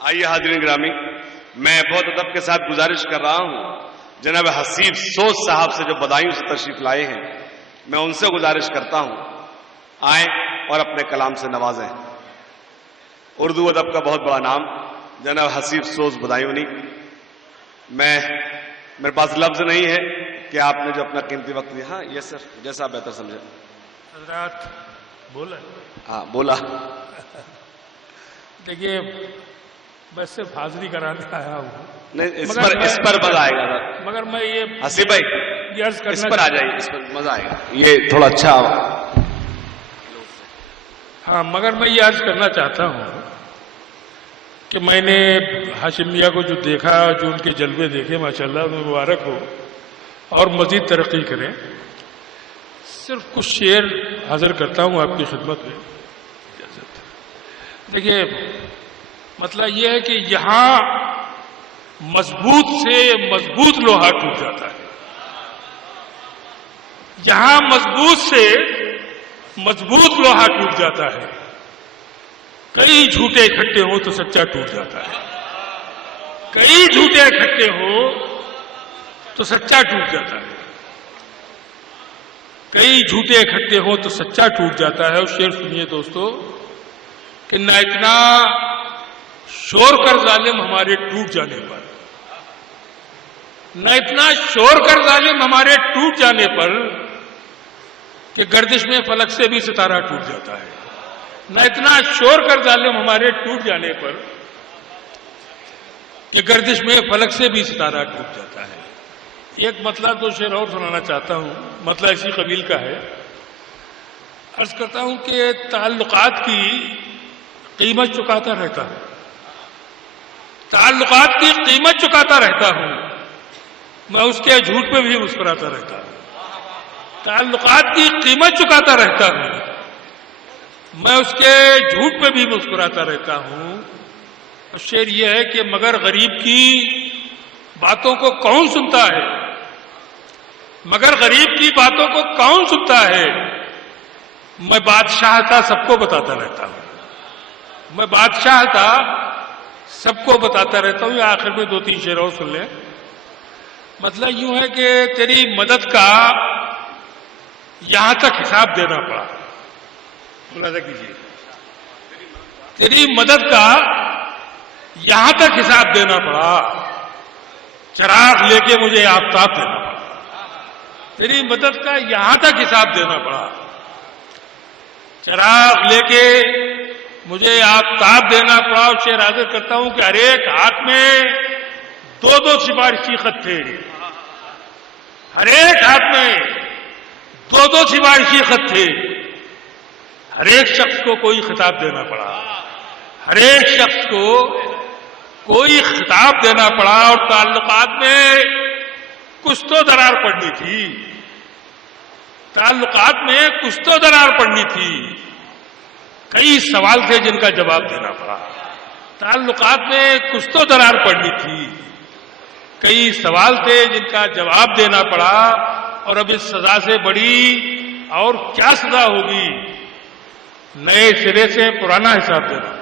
آئیے حاضرین گرامی، میں بہت ادب کے ساتھ گزارش کر رہا ہوں جناب حسیب سوز صاحب سے جو بدایوں سے تشریف لائے ہیں، میں ان سے گزارش کرتا ہوں آئیں اور اپنے کلام سے نوازیں۔ اردو ادب کا بہت بڑا نام جناب حسیب سوز بدایونی۔ میرے پاس لفظ نہیں ہے کہ آپ نے جو اپنا قیمتی وقت دیا، ہاں یہ سر جیسا بہتر سمجھے۔ حضرات بولا ہاں بولا۔ دیکھیے میں صرف حاضری کرانے آیا ہوں، نہیں اس پر مزہ آئے گا سر۔ مگر میں یہ حسیب بھائی عرض اس کرنا پر آ جائیے، اس پر مزہ آئے گا، یہ تھوڑا اچھا ہاں مگر میں یہ عرض کرنا چاہتا ہوں کہ میں نے ہاشم میاں کو جو دیکھا، جو ان کے جلوے دیکھے، ماشاءاللہ انہیں مبارک ہو اور مزید ترقی کریں۔ صرف کچھ شعر حاضر کرتا ہوں آپ کی خدمت میں۔ دیکھیے مطلب یہ ہے کہ یہاں مضبوط سے مضبوط لوہا ٹوٹ جاتا ہے، یہاں مضبوط سے مضبوط لوہا ٹوٹ جاتا ہے، کئی جھوٹے اکٹھے ہو تو سچا ٹوٹ جاتا ہے، کئی جھوٹے اکٹھے ہو تو سچا ٹوٹ جاتا ہے، کئی جھوٹے اکٹھے ہو تو سچا ٹوٹ جاتا ہے۔ اور شعر سنیے دوستو کہ نہ اتنا شور کر ظالم ہمارے ٹوٹ جانے پر، نہ اتنا شور کر ظالم ہمارے ٹوٹ جانے پر کہ گردش میں فلک سے بھی ستارہ ٹوٹ جاتا ہے، نہ اتنا شور کر ظالم ہمارے ٹوٹ جانے پر کہ گردش میں فلک سے بھی ستارہ ٹوٹ جاتا ہے۔ ایک مطلب دو شعر اور سنانا چاہتا ہوں، مطلب اسی قبیل کا ہے۔ عرض کرتا ہوں کہ تعلقات کی قیمت چکاتا رہتا ہوں، تعلقات کی قیمت چکاتا رہتا ہوں، میں اس کے جھوٹ پہ بھی مسکراتا رہتا ہوں، تعلقات کی قیمت چکاتا رہتا ہوں، میں اس کے جھوٹ پہ بھی مسکراتا رہتا ہوں۔ اور شعر یہ ہے کہ مگر غریب کی باتوں کو کون سنتا ہے، مگر غریب کی باتوں کو کون سنتا ہے، میں بادشاہ تھا سب کو بتاتا رہتا ہوں، میں بادشاہ تھا سب کو بتاتا رہتا ہوں۔ آخر میں دو تین شعر اور سن لیں۔ مطلب یوں ہے کہ تیری مدد کا یہاں تک حساب دینا پڑا، ملاحظہ کیجیے، تیری مدد کا یہاں تک حساب دینا پڑا، چراغ لے کے مجھے آفتاب دینا پڑا، تیری مدد کا یہاں تک حساب دینا پڑا، چراغ لے کے مجھے آفتاب دینا پڑا۔ اور شعر حاضر کرتا ہوں کہ ہر ایک ہاتھ میں دو دو سفارشی خط تھے، ہر ایک ہاتھ میں دو دو سفارشی خط تھے، ہر ایک شخص کو کوئی خطاب دینا پڑا، ہر ایک شخص کو کوئی خطاب دینا پڑا۔ اور تعلقات میں کچھ تو درار پڑنی تھی، تعلقات میں کچھ تو درار پڑنی تھی، کئی سوال تھے جن کا جواب دینا پڑا، تعلقات میں کچھ تو درار پڑنی تھی، کئی سوال تھے جن کا جواب دینا پڑا۔ اور اب اس سزا سے بڑی اور کیا سزا ہوگی، نئے سرے سے پرانا حساب دینا۔